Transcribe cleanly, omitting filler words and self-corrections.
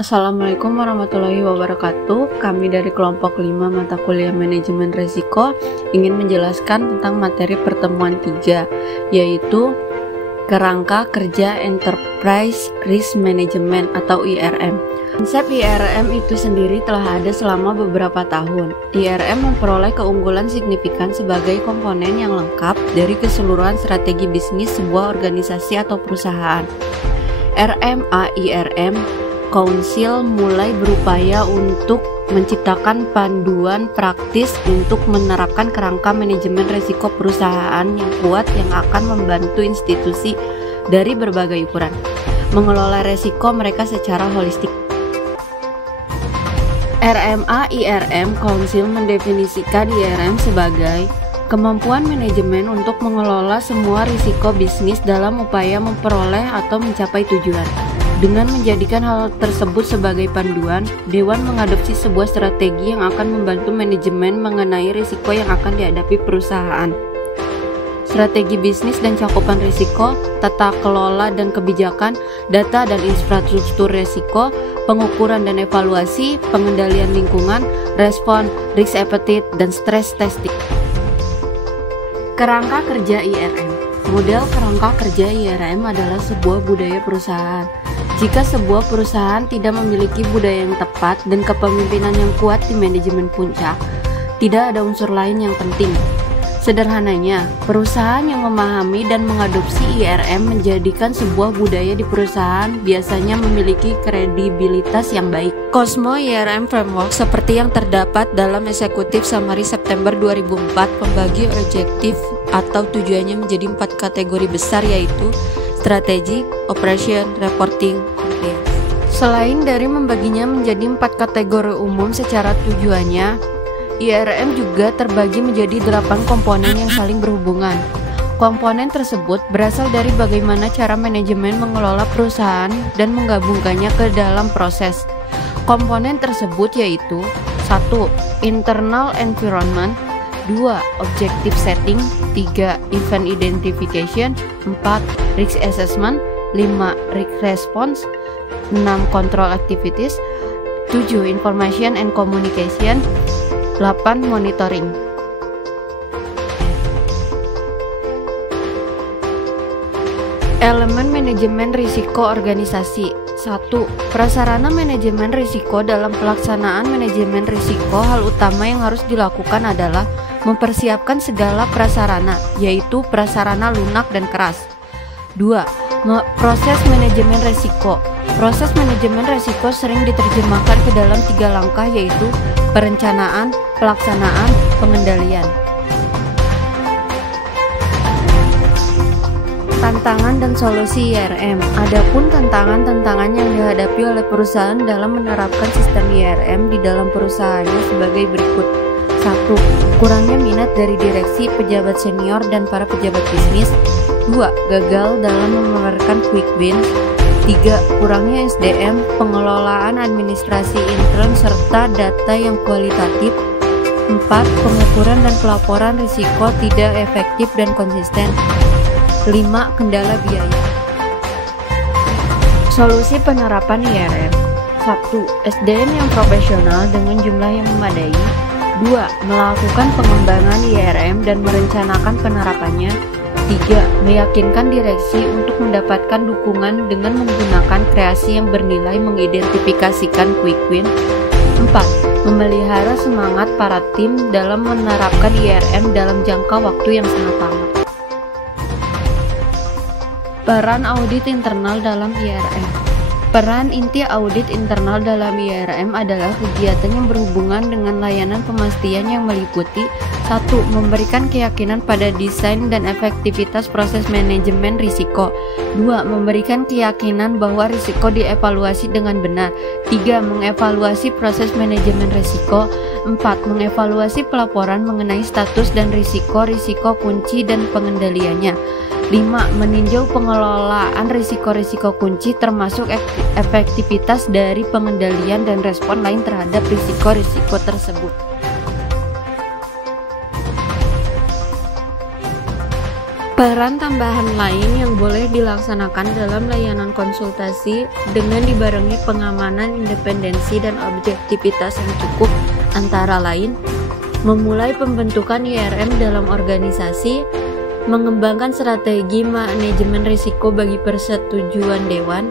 Assalamualaikum warahmatullahi wabarakatuh. Kami dari kelompok 5 mata kuliah manajemen risiko ingin menjelaskan tentang materi pertemuan 3, yaitu kerangka kerja Enterprise Risk Management atau IRM. Konsep IRM itu sendiri telah ada selama beberapa tahun. IRM memperoleh keunggulan signifikan sebagai komponen yang lengkap dari keseluruhan strategi bisnis sebuah organisasi atau perusahaan. RMA IRM Council mulai berupaya untuk menciptakan panduan praktis untuk menerapkan kerangka manajemen risiko perusahaan yang kuat yang akan membantu institusi dari berbagai ukuran mengelola risiko mereka secara holistik. RMA IRM Council mendefinisikan IRM sebagai kemampuan manajemen untuk mengelola semua risiko bisnis dalam upaya memperoleh atau mencapai tujuan. Dengan menjadikan hal tersebut sebagai panduan, Dewan mengadopsi sebuah strategi yang akan membantu manajemen mengenai risiko yang akan dihadapi perusahaan. Strategi bisnis dan cakupan risiko, tata kelola dan kebijakan, data dan infrastruktur risiko, pengukuran dan evaluasi, pengendalian lingkungan, respon, risk appetite, dan stress testing. Kerangka kerja IRM. Model kerangka kerja IRM adalah sebuah budaya perusahaan. Jika sebuah perusahaan tidak memiliki budaya yang tepat dan kepemimpinan yang kuat di manajemen puncak, tidak ada unsur lain yang penting. Sederhananya, perusahaan yang memahami dan mengadopsi IRM menjadikan sebuah budaya di perusahaan biasanya memiliki kredibilitas yang baik. Cosmo IRM Framework seperti yang terdapat dalam Executive Summary September 2004 membagi objektif atau tujuannya menjadi 4 kategori besar, yaitu strategi, operation, reporting, compliance. Selain dari membaginya menjadi 4 kategori umum secara tujuannya, IRM juga terbagi menjadi 8 komponen yang saling berhubungan. Komponen tersebut berasal dari bagaimana cara manajemen mengelola perusahaan dan menggabungkannya ke dalam proses. Komponen tersebut yaitu 1. Internal environment, 2. Objective setting, 3. Event identification, 4. Risk assessment, 5. Risk response, 6. Control activities, 7. Information and communication, 8. Monitoring. Elemen manajemen risiko organisasi. 1. Prasarana manajemen risiko. Dalam pelaksanaan manajemen risiko, hal utama yang harus dilakukan adalah mempersiapkan segala prasarana, yaitu prasarana lunak dan keras. 2. Proses manajemen risiko. Proses manajemen risiko sering diterjemahkan ke dalam 3 langkah, yaitu perencanaan, pelaksanaan, pengendalian. Tantangan dan solusi IRM. Adapun tantangan-tantangan yang dihadapi oleh perusahaan dalam menerapkan sistem IRM di dalam perusahaannya sebagai berikut. 1. Kurangnya minat dari direksi, pejabat senior, dan para pejabat bisnis. 2. Gagal dalam menawarkan quick wins. 3. Kurangnya SDM, pengelolaan administrasi intern, serta data yang kualitatif. 4. Pengukuran dan pelaporan risiko tidak efektif dan konsisten. 5. Kendala biaya. Solusi penerapan IRM. 1. SDM yang profesional dengan jumlah yang memadai. 2. Melakukan pengembangan IRM dan merencanakan penerapannya. 3. Meyakinkan direksi untuk mendapatkan dukungan dengan menggunakan kreasi yang bernilai mengidentifikasikan quick win. 4. Memelihara semangat para tim dalam menerapkan IRM dalam jangka waktu yang sangat lama. Peran audit internal dalam IRM. Peran inti audit internal dalam IRM adalah kegiatan yang berhubungan dengan layanan pemastian yang meliputi 1. Memberikan keyakinan pada desain dan efektivitas proses manajemen risiko. 2. Memberikan keyakinan bahwa risiko dievaluasi dengan benar. 3. Mengevaluasi proses manajemen risiko. 4. Mengevaluasi pelaporan mengenai status dan risiko kunci dan pengendaliannya. 5. Meninjau pengelolaan risiko-risiko kunci termasuk efektivitas dari pengendalian dan respon lain terhadap risiko-risiko tersebut. Peran tambahan lain yang boleh dilaksanakan dalam layanan konsultasi dengan dibarengi pengamanan independensi dan objektivitas yang cukup antara lain memulai pembentukan IRM dalam organisasi, mengembangkan strategi manajemen risiko bagi persetujuan dewan,